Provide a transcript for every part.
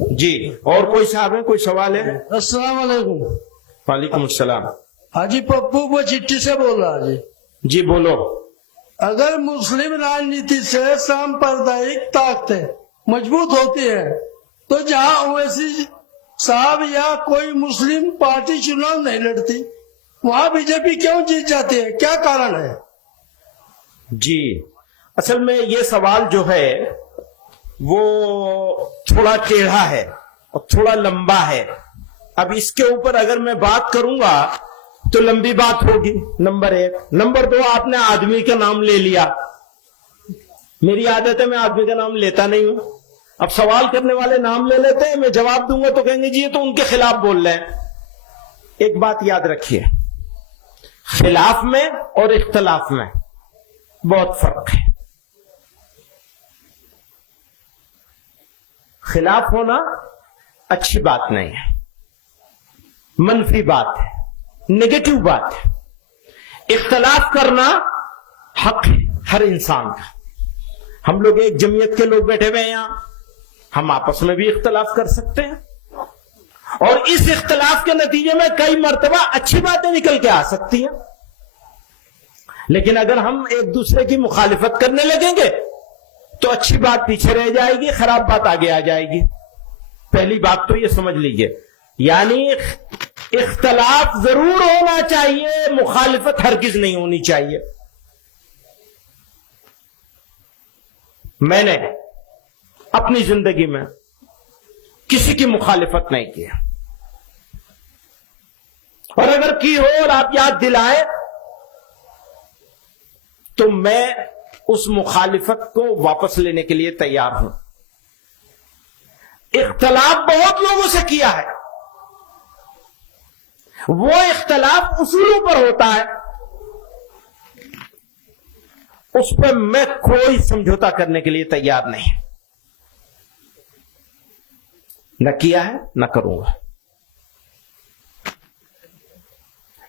جی اور کوئی صاحب ہے، کوئی سوال ہے؟ السلام علیکم وعلیکم السلام۔ حاجی پپو وہ چٹھی سے بول رہا جی۔ جی بولو۔ اگر مسلم راجنیتی سے سامپردائک طاقتیں مضبوط ہوتی ہے تو جہاں اویسی صاحب یا کوئی مسلم پارٹی چناؤ نہیں لڑتی وہاں بی جے پی کیوں جیت جاتی ہے، کیا کارن ہے؟ جی اصل میں یہ سوال جو ہے وہ تھوڑا ٹیڑھا ہے اور تھوڑا لمبا ہے۔ اب اس کے اوپر اگر میں بات کروں گا تو لمبی بات ہوگی، نمبر ایک۔ نمبر دو، آپ نے آدمی کا نام لے لیا، میری عادت ہے میں آدمی کا نام لیتا نہیں ہوں۔ اب سوال کرنے والے نام لے لیتے ہیں، میں جواب دوں گا تو کہیں گے جی یہ تو ان کے خلاف بول رہے ہیں۔ ایک بات یاد رکھیے، خلاف میں اور اختلاف میں بہت فرق ہے۔ خلاف ہونا اچھی بات نہیں ہے، منفی بات ہے، نیگیٹو بات ہے۔ اختلاف کرنا حق ہے ہر انسان کا۔ ہم لوگ ایک جمعیت کے لوگ بیٹھے ہوئے ہیں یہاں، ہم آپس میں بھی اختلاف کر سکتے ہیں اور اس اختلاف کے نتیجے میں کئی مرتبہ اچھی باتیں نکل کے آ سکتی ہیں، لیکن اگر ہم ایک دوسرے کی مخالفت کرنے لگیں گے تو اچھی بات پیچھے رہ جائے گی، خراب بات آگے آ جائے گی۔ پہلی بات تو یہ سمجھ لیجئے، یعنی اختلاف ضرور ہونا چاہیے، مخالفت ہرگز نہیں ہونی چاہیے۔ میں نے اپنی زندگی میں کسی کی مخالفت نہیں کی، اور اگر کی ہو اور آپ یاد دلائیں تو میں اس مخالفت کو واپس لینے کے لیے تیار ہوں۔ اختلاف بہت لوگوں سے کیا ہے، وہ اختلاف اصولوں پر ہوتا ہے، اس پہ میں کوئی سمجھوتا کرنے کے لیے تیار نہیں، نہ کیا ہے نہ کروں گا۔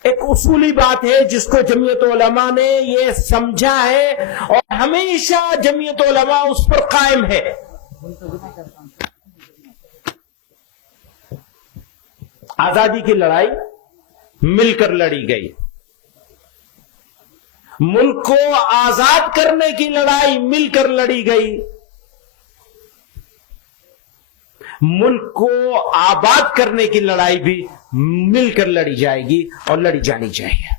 ایک اصولی بات ہے جس کو جمعیت علماء نے یہ سمجھا ہے اور ہمیشہ جمعیت علماء اس پر قائم ہے۔ آزادی کی لڑائی مل کر لڑی گئی، ملک کو آزاد کرنے کی لڑائی مل کر لڑی گئی، ملک کو آباد کرنے کی لڑائی بھی مل کر لڑی جائے گی اور لڑی جانی چاہیے۔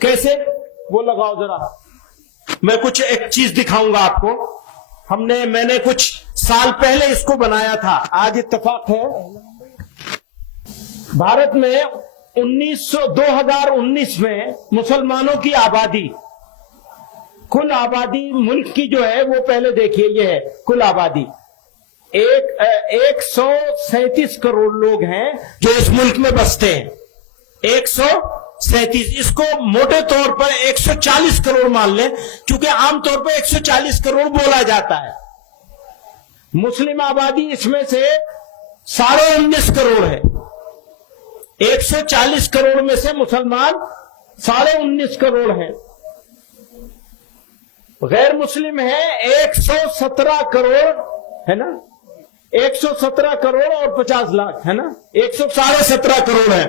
کیسے وہ لگاؤ ذرا، میں کچھ ایک چیز دکھاؤں گا آپ کو۔ میں نے کچھ سال پہلے اس کو بنایا تھا، آج اتفاق ہے بھارت میں 2019 میں مسلمانوں کی آبادی، کل آبادی ملک کی جو ہے وہ پہلے دیکھیے، یہ ہے کل آبادی 137 کروڑ لوگ ہیں جو اس ملک میں بستے ہیں۔ 137، اس کو موٹے طور پر 140 کروڑ مان لیں کیونکہ عام طور پر 140 کروڑ بولا جاتا ہے۔ مسلم آبادی اس میں سے 19.5 کروڑ ہے۔ 140 کروڑ میں سے مسلمان 19.5 کروڑ ہیں، غیر مسلم ہے 117 کروڑ ہے نا، 117 کروڑ اور 50 لاکھ ہے نا، 117.5 کروڑ ہے۔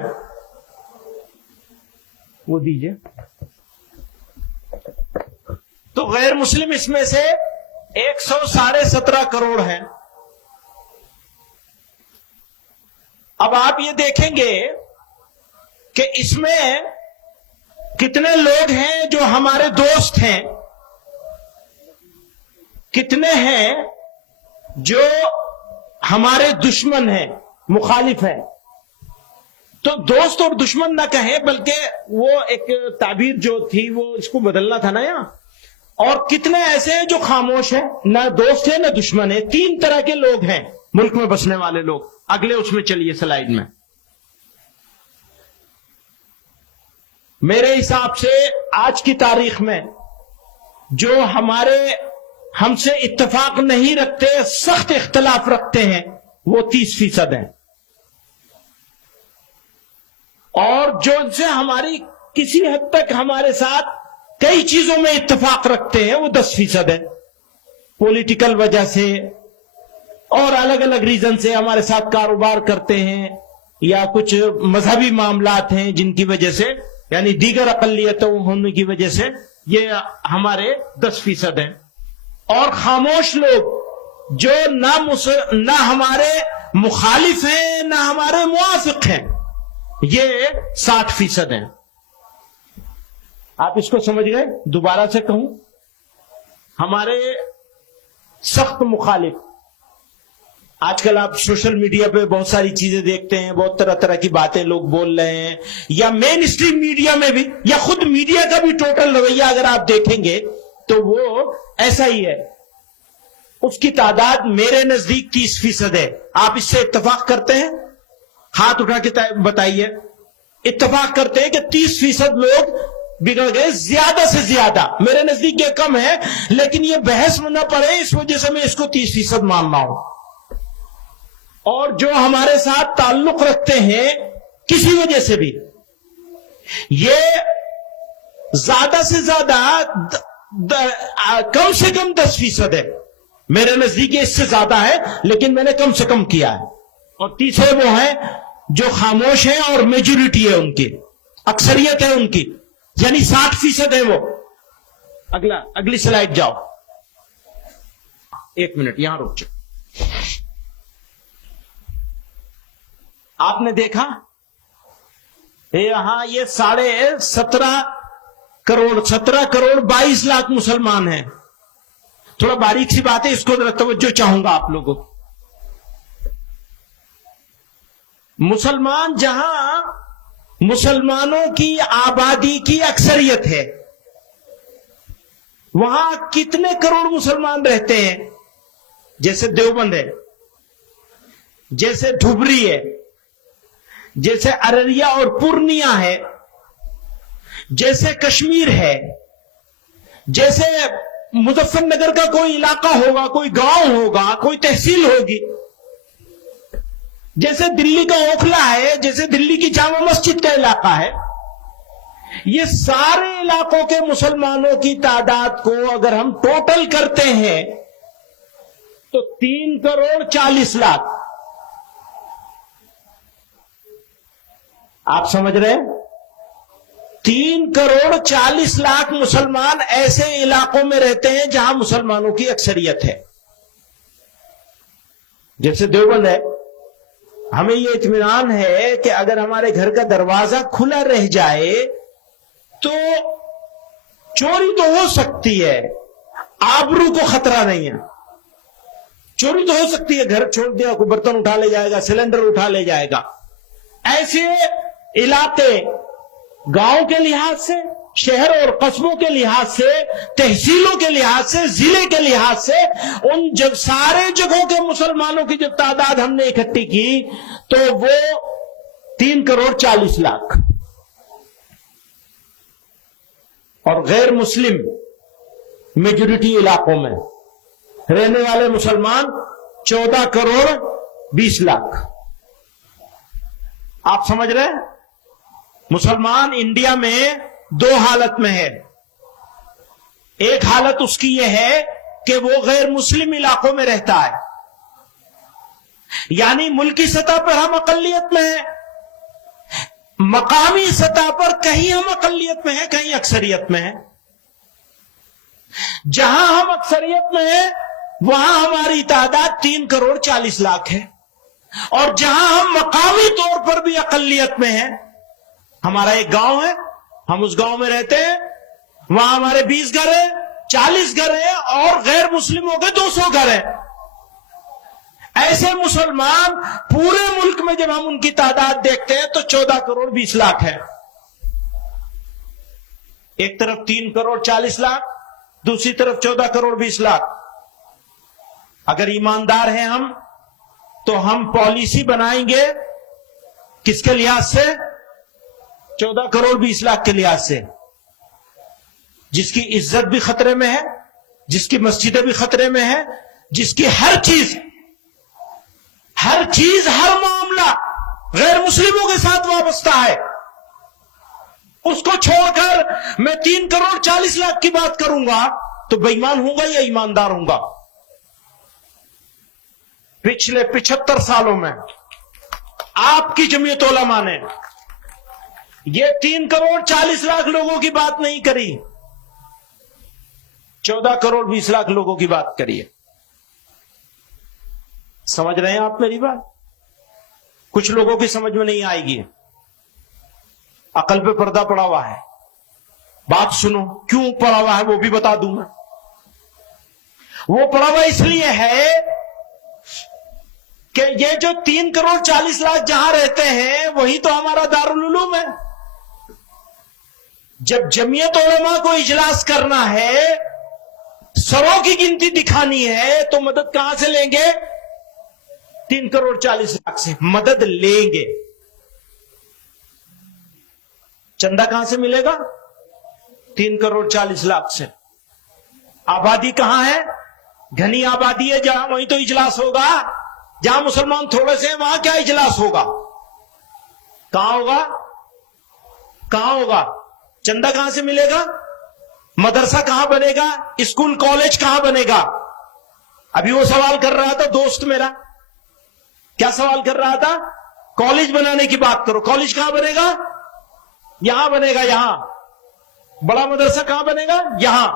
وہ دیجئے تو غیر مسلم اس میں سے 117.5 کروڑ ہیں۔ اب آپ یہ دیکھیں گے کہ اس میں کتنے لوگ ہیں جو ہمارے دوست ہیں، کتنے ہیں جو ہمارے دشمن ہیں، مخالف ہیں۔ تو دوست اور دشمن نہ کہیں بلکہ وہ ایک تعبیر جو تھی وہ اس کو بدلنا تھا نا یہاں۔ اور کتنے ایسے ہیں جو خاموش ہیں، نہ دوست ہے نہ دشمن ہے۔ 3 طرح کے لوگ ہیں ملک میں بسنے والے لوگ۔ اگلے اس میں چلیے سلائیڈ میں۔ میرے حساب سے آج کی تاریخ میں جو ہم سے اتفاق نہیں رکھتے، سخت اختلاف رکھتے ہیں، وہ 30% ہیں، اور جو ان سے ہماری کسی حد تک ہمارے ساتھ کئی چیزوں میں اتفاق رکھتے ہیں وہ 10% ہیں۔ पॉलिटिकल वजह से और अलग अलग रीजन से हमारे साथ कारोबार करते हैं, या कुछ मजहबी मामलात हैं जिनकी वजह से, यानी दीगर अकलियतों होने की वजह से ये हमारे 10% हैं। और खामोश लोग जो ना हमारे मुखालिफ हैं ना हमारे मुआफिक हैं, ये 60% हैं। आप इसको समझ गए? दोबारा से कहूं, हमारे सख्त मुखालिफ, आजकल आप सोशल मीडिया पे बहुत सारी चीजें देखते हैं, बहुत तरह तरह की बातें लोग बोल रहे हैं, या मेन स्ट्रीम मीडिया में भी, या खुद मीडिया का भी टोटल रवैया अगर आप देखेंगे तो वो ऐसा ही है। उसकी तादाद मेरे नजदीक 30% है। आप इससे इत्तेफाक करते हैं? हाथ उठा के बताइए। इत्तेफाक करते हैं कि 30% लोग बिगड़ गए, ज्यादा से ज्यादा। मेरे नजदीक ये कम है, लेकिन ये बहस में न पड़े इस वजह से मैं इसको 30% मान रहा हूं। और जो हमारे साथ ताल्लुक रखते हैं किसी वजह से भी, ये ज्यादा से ज्यादा कम से कम 10% है। मेरे नजदीक इससे ज्यादा है, लेकिन मैंने कम से कम किया है। और तीसरे वो हैं जो खामोश हैं और मेजोरिटी है उनकी, अक्सरियत है उनकी, यानी 60% है वो। अगली स्लाइड जाओ। 1 मिनट यहां रुक जाओ। आपने देखा यहां ये 17 करोड़ 22 लाख मुसलमान हैं। थोड़ा बारीक सी बात है, इसको जरा तवज्जो चाहूंगा आप लोगों को। मुसलमान जहां मुसलमानों की आबादी की अक्सरियत है, वहां कितने करोड़ मुसलमान रहते हैं? जैसे देवबंद है, जैसे धुबरी है, जैसे अररिया और पूर्णिया है, जैसे कश्मीर है, जैसे मुजफ्फरनगर का कोई इलाका होगा, कोई गांव होगा, कोई तहसील होगी, जैसे दिल्ली का ओखला है, जैसे दिल्ली की जामा मस्जिद का इलाका है। ये सारे इलाकों के मुसलमानों की तादाद को अगर हम टोटल करते हैं तो 3 करोड़ 40 लाख। आप समझ रहे हैं? 3 करोड़ 40 लाख मुसलमान ऐसे इलाकों में रहते हैं जहां मुसलमानों की अक्सरियत है। जैसे देवबंद है, हमें यह इत्मीनान है कि अगर हमारे घर का दरवाजा खुला रह जाए तो चोरी तो हो सकती है, आबरू को खतरा नहीं है। चोरी तो हो सकती है, घर छोड़ दिया, कोई बर्तन उठा ले जाएगा, सिलेंडर उठा ले जाएगा। ऐसे इलाके गांव के लिहाज से, शहर और कस्बों के लिहाज से, तहसीलों के लिहाज से, जिले के लिहाज से, उन सारे जगहों के मुसलमानों की जब तादाद हमने इकट्ठी की तो वो 3 करोड़ 40 लाख। और गैर मुस्लिम मेजोरिटी इलाकों में रहने वाले मुसलमान 14 करोड़ 20 लाख। आप समझ रहे हैं? मुसलमान इंडिया में 2 हालत में है। एक हालत उसकी यह है कि वो गैर मुस्लिम इलाकों में रहता है, यानी मुल्की सतह पर हम अकलियत में हैं, मकामी सतह पर कहीं हम अकलियत में हैं, कहीं अक्सरियत में हैं। जहां हम अक्सरियत में हैं वहां हमारी तादाद 3 करोड़ 40 लाख है। और जहां हम मकामी तौर पर भी अकलियत में हैं, हमारा एक गांव है, हम उस गांव में रहते हैं, वहां हमारे 20 घर हैं, 40 घर हैं, और गैर मुस्लिमों के 200 घर हैं। ऐसे मुसलमान पूरे मुल्क में जब हम उनकी तादाद देखते हैं तो 14 करोड़ 20 लाख है। एक तरफ 3 करोड़ 40 लाख, दूसरी तरफ 14 करोड़ 20 लाख। अगर ईमानदार हैं हम तो हम पॉलिसी बनाएंगे किसके लिहाज से? 14 करोड़ 20 लाख के लिहाज से, जिसकी इज्जत भी खतरे में है, जिसकी मस्जिदें भी खतरे में है, जिसकी हर चीज हर मामला गैर मुस्लिमों के साथ वाबस्ता है। उसको छोड़कर मैं 3 करोड़ 40 लाख की बात करूंगा तो बेईमान होगा या ईमानदार होगा? पिछले 75 सालों में आपकी जमीयत उलमा ने ये 3 करोड़ 40 लाख लोगों की बात नहीं करी, 14 करोड़ 20 लाख लोगों की बात करिए। समझ रहे हैं आप मेरी बात? कुछ लोगों की समझ में नहीं आएगी, अकल पे पर्दा पड़ा हुआ है। बात सुनो, क्यों पड़ा हुआ है वो भी बता दूं मैं। वो पड़ा हुआ इसलिए है कि ये जो 3 करोड़ 40 लाख जहां रहते हैं वही तो हमारा दारुल उलूम है। जब जमीयत उलमा को इजलास करना है, सरों की गिनती दिखानी है, तो मदद कहां से लेंगे? 3 करोड़ 40 लाख से मदद लेंगे। चंदा कहां से मिलेगा? 3 करोड़ 40 लाख से। आबादी कहां है? घनी आबादी है, जहां वहीं तो इजलास होगा। जहां मुसलमान थोड़े से हैं वहां क्या इजलास होगा? कहां होगा? कहां होगा? चंदा कहां से मिलेगा? मदरसा कहां बनेगा? स्कूल कॉलेज कहां बनेगा? अभी वो सवाल कर रहा था दोस्त मेरा, क्या सवाल कर रहा था? कॉलेज बनाने की बात करो। कॉलेज कहां बनेगा? यहां बनेगा, यहां। बड़ा मदरसा कहां बनेगा? यहां।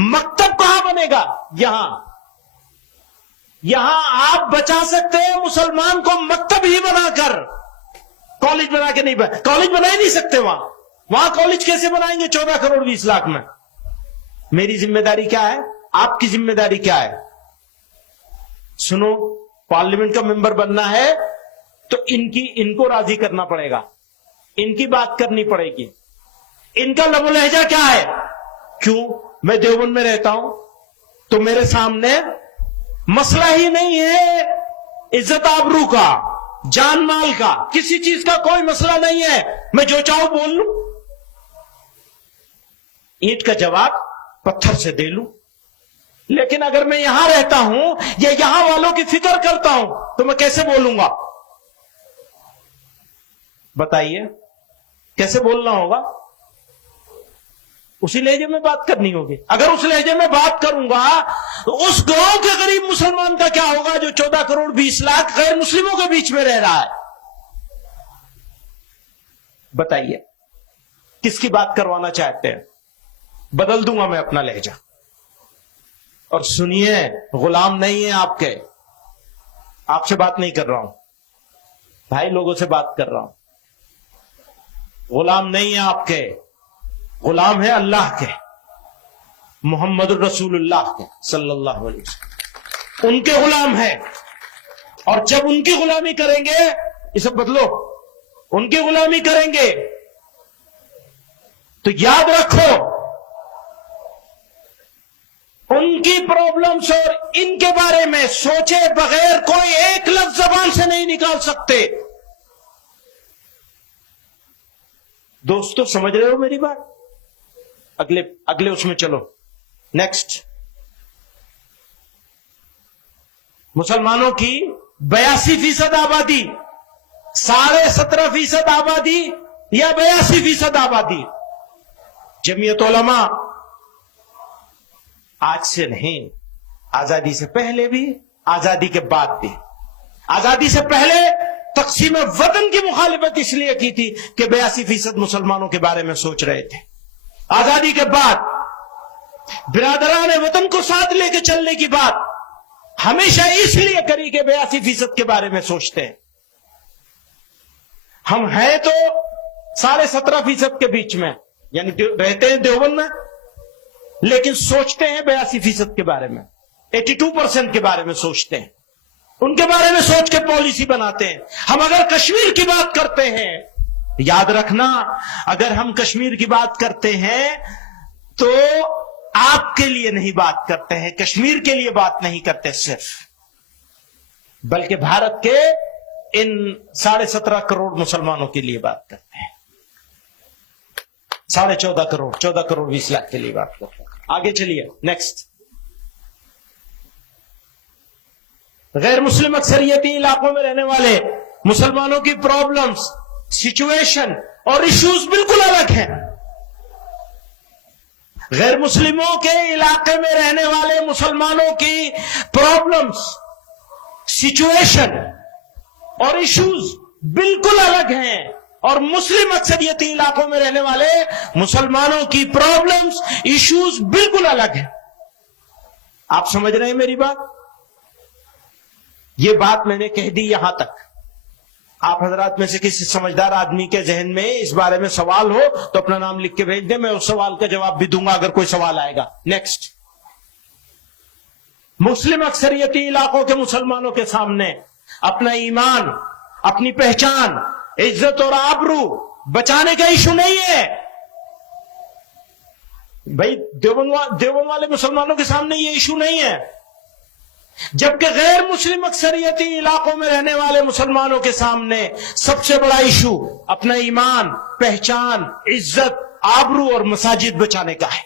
मकतब कहां बनेगा? यहां। यहां आप बचा सकते हैं मुसलमान को मकतब ही बनाकर, कॉलेज बना के नहीं बना। कॉलेज बना ही नहीं सकते वहां कॉलेज कैसे बनाएंगे 14 करोड़ 20 लाख में? मेरी जिम्मेदारी क्या है? आपकी जिम्मेदारी क्या है? सुनो, पार्लियामेंट का मेंबर बनना है तो इनको राजी करना पड़ेगा, इनकी बात करनी पड़ेगी। इनका लबो लहजा क्या है? क्यों? मैं देवबंद में रहता हूं तो मेरे सामने मसला ही नहीं है इज्जत आबरू का, जान माल का, किसी चीज का कोई मसला नहीं है। मैं जो चाहूं बोल लूं, ईंट का जवाब पत्थर से दे लूं। लेकिन अगर मैं यहां रहता हूं या यहां वालों की फिक्र करता हूं तो मैं कैसे बोलूंगा? बताइए, कैसे बोलना होगा? उसी लहजे में बात करनी होगी। अगर उस लहजे में बात करूंगा तो उस गांव के गरीब मुसलमान का क्या होगा जो 14 करोड़ 20 लाख गैर मुस्लिमों के बीच में रह रहा है? बताइए, किसकी बात करवाना चाहते हैं? बदल दूंगा मैं अपना लहजा। और सुनिए, गुलाम नहीं है आपके, आपसे बात नहीं कर रहा हूं, भाई लोगों से बात कर रहा हूं। गुलाम नहीं है आपके, गुलाम है अल्लाह के, मोहम्मद रसूलुल्लाह के सल्लल्लाहु अलैहि वसल्लम। उनके गुलाम है। और जब उनकी गुलामी करेंगे, इसे बदलो, उनकी गुलामी करेंगे तो याद रखो, उनकी प्रॉब्लम्स और इनके बारे में सोचे बगैर कोई एक लफ्ज जबान से नहीं निकाल सकते। दोस्तों, समझ रहे हो मेरी बात? अगले उसमें चलो। नेक्स्ट, मुसलमानों की 82% आबादी, 17.5% आबादी या 82% आबादी। जमीयत उलमा आज से नहीं, आजादी से पहले भी, आजादी के बाद भी। आजादी से पहले तकसीम वतन की मुखालिफत इसलिए की थी कि 82% मुसलमानों के बारे में सोच रहे थे। आजादी के बाद बिरादरान वतन को साथ लेके चलने की बात हमेशा इसलिए करी कि 82% के बारे में सोचते हैं। हम हैं तो 17.5% के बीच में, यानी रहते हैं देवबंद में, लेकिन सोचते हैं 82% के बारे में, 82% के बारे में सोचते हैं। उनके बारे में सोच के पॉलिसी बनाते हैं। हम अगर कश्मीर की बात करते हैं, याद रखना, अगर हम कश्मीर की बात करते हैं तो आपके लिए नहीं बात करते हैं, कश्मीर के लिए बात नहीं करते सिर्फ, बल्कि भारत के इन 17.5 करोड़ मुसलमानों के लिए बात करते हैं। 14.5 करोड़, 14 करोड़ 20 लाख के लिए बात करते हैं। आगे चलिए, नेक्स्ट। गैर मुस्लिम अक्सरियती इलाकों में रहने वाले मुसलमानों की प्रॉब्लम्स, सिचुएशन और इश्यूज बिल्कुल अलग हैं। गैर मुस्लिमों के इलाके में रहने वाले मुसलमानों की प्रॉब्लम्स, सिचुएशन और इश्यूज बिल्कुल अलग हैं, और मुस्लिम अक्सरियती इलाकों में रहने वाले मुसलमानों की प्रॉब्लम्स, इश्यूज बिल्कुल अलग हैं। आप समझ रहे हैं मेरी बात? ये बात मैंने कह दी यहां तक। आप हजरात में से किसी समझदार आदमी के जहन में इस बारे में सवाल हो तो अपना नाम लिख के भेज दे, मैं उस सवाल का जवाब भी दूंगा अगर कोई सवाल आएगा। नेक्स्ट, मुस्लिम अक्सरियती इलाकों के मुसलमानों के सामने अपना ईमान, अपनी पहचान, इज्जत और आबरू बचाने का इशू नहीं है। भाई देवबंद वाले मुसलमानों के सामने ये इशू नहीं है, जबकि गैर मुस्लिम अक्सरियती इलाकों में रहने वाले मुसलमानों के सामने सबसे बड़ा इशू अपना ईमान, पहचान, इज्जत, आबरू और मसाजिद बचाने का है।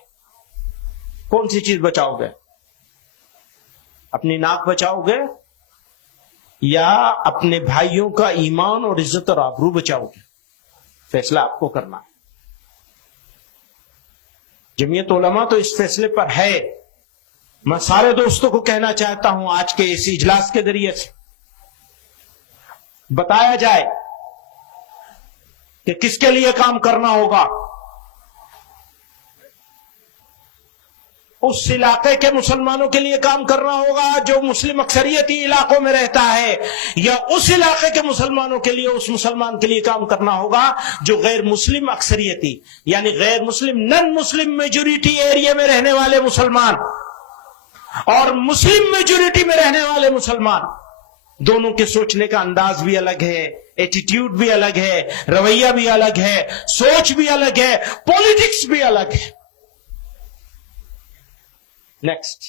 कौन सी चीज बचाओगे? अपनी नाक बचाओगे या अपने भाइयों का ईमान और इज्जत और आबरू बचाओगे? फैसला आपको करना है। जमीयत उलमा तो इस फैसले पर है। मैं सारे दोस्तों को कहना चाहता हूं, आज के इस इजलास के जरिए से बताया जाए कि किसके लिए काम करना होगा। उस इलाके के मुसलमानों के लिए काम करना होगा जो मुस्लिम अक्सरियती इलाकों में रहता है, या उस इलाके के मुसलमानों के लिए उस मुसलमान के लिए काम करना होगा जो गैर मुस्लिम अक्सरियती यानी गैर मुस्लिम, नन मुस्लिम मेजोरिटी एरिया में रहने वाले मुसलमान और मुस्लिम मेजोरिटी में रहने वाले मुसलमान, दोनों के सोचने का अंदाज भी अलग है, एटीट्यूड भी अलग है, रवैया भी अलग है, सोच भी अलग है, पॉलिटिक्स भी अलग है। नेक्स्ट,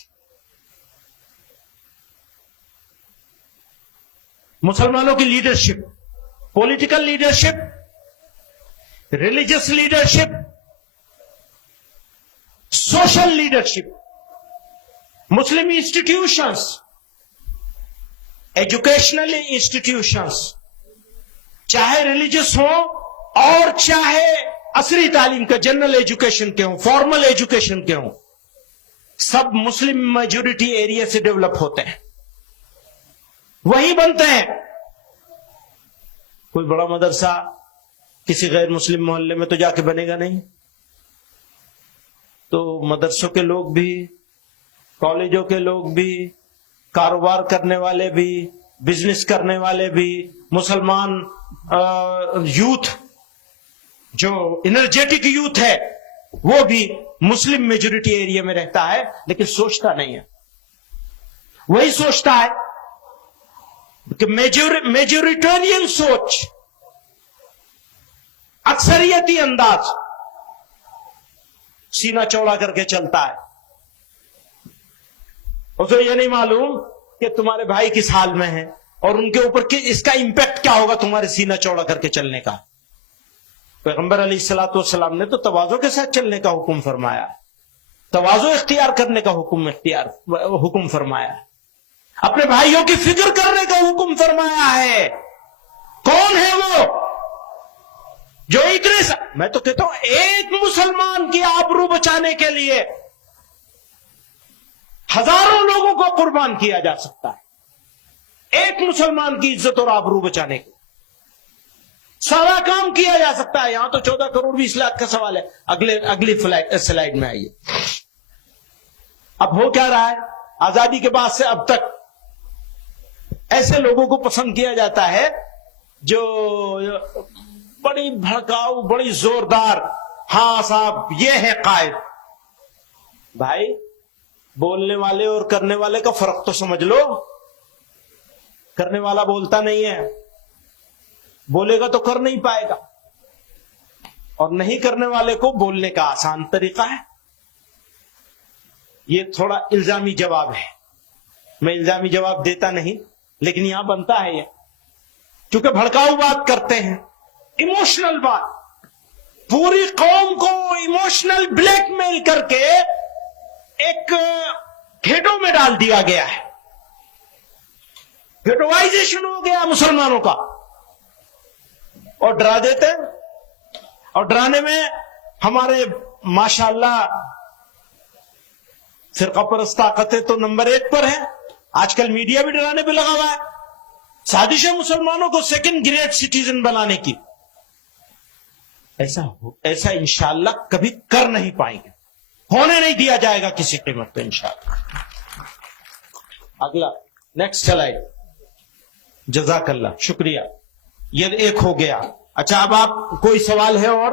मुसलमानों की leadership, political leadership, religious leadership, social leadership, Muslim institutions, educational institutions, चाहे रिलीजियस हो और चाहे असरी तालीम का, जनरल एजुकेशन के हो, फॉर्मल एजुकेशन के हो, सब मुस्लिम मेजोरिटी एरिया से डेवलप होते हैं, वही बनते हैं। कोई बड़ा मदरसा किसी गैर मुस्लिम मोहल्ले में तो जाके बनेगा नहीं। तो मदरसों के लोग भी, कॉलेजों के लोग भी, कारोबार करने वाले भी, बिजनेस करने वाले भी, मुसलमान यूथ जो एनर्जेटिक यूथ है वो भी मुस्लिम मेजोरिटी एरिया में रहता है, लेकिन सोचता नहीं है। वही सोचता है कि मेजोरिटेरियन सोच, अक्सरियती अंदाज, सीना चौड़ा करके चलता है। उसे ये नहीं मालूम कि तुम्हारे भाई किस हाल में है और उनके ऊपर इसका इंपैक्ट क्या होगा तुम्हारे सीना चौड़ा करके चलने का। पैगंबर अलैहिस्सलातु वस्सलाम ने तो तवाज़ो के साथ चलने का हुक्म फरमाया, तवाज़ो इख्तियार करने का हुक्म फरमाया, अपने भाइयों की फिक्र करने का हुक्म फरमाया है। कौन है वो जो इतने मैं तो कहता हूं एक मुसलमान की आबरू बचाने के लिए हजारों लोगों को कुर्बान किया जा सकता है। एक मुसलमान की इज्जत और आबरू बचाने के सारा काम किया जा सकता है। यहां तो 14 करोड़ 20 लाख का सवाल है। अगली स्लाइड में आइए। अब हो क्या रहा है, आजादी के बाद से अब तक ऐसे लोगों को पसंद किया जाता है जो बड़ी भड़काऊ, बड़ी जोरदार, हाँ साहब ये है कायद। भाई बोलने वाले और करने वाले का फर्क तो समझ लो। करने वाला बोलता नहीं है, बोलेगा तो कर नहीं पाएगा, और नहीं करने वाले को बोलने का आसान तरीका है। ये थोड़ा इल्जामी जवाब है, मैं इल्जामी जवाब देता नहीं, लेकिन यहां बनता है ये, क्योंकि भड़काऊ बात करते हैं, इमोशनल बात, पूरी कौम को इमोशनल ब्लैकमेल करके एक घेटों में डाल दिया गया है। घेटोवाइजेशन हो गया मुसलमानों का, और डरा देते हैं। और डराने में हमारे माशाअल्लाह फिरका परस्त ताकतें तो नंबर 1 पर है। آج کل میڈیا بھی ڈرانے پہ لگا ہوا ہے، سازش ہے مسلمانوں کو سیکنڈ گریڈ سٹیزن بنانے کی. ایسا انشاءاللہ کبھی کر نہیں پائیں گے، ہونے نہیں دیا جائے گا کسی قیمت پہ انشاءاللہ. اگلا نیکسٹ سلائیڈ. جزاک اللہ، شکریہ. یہ ایک ہو گیا. اچھا اب آپ کوئی سوال ہے اور؟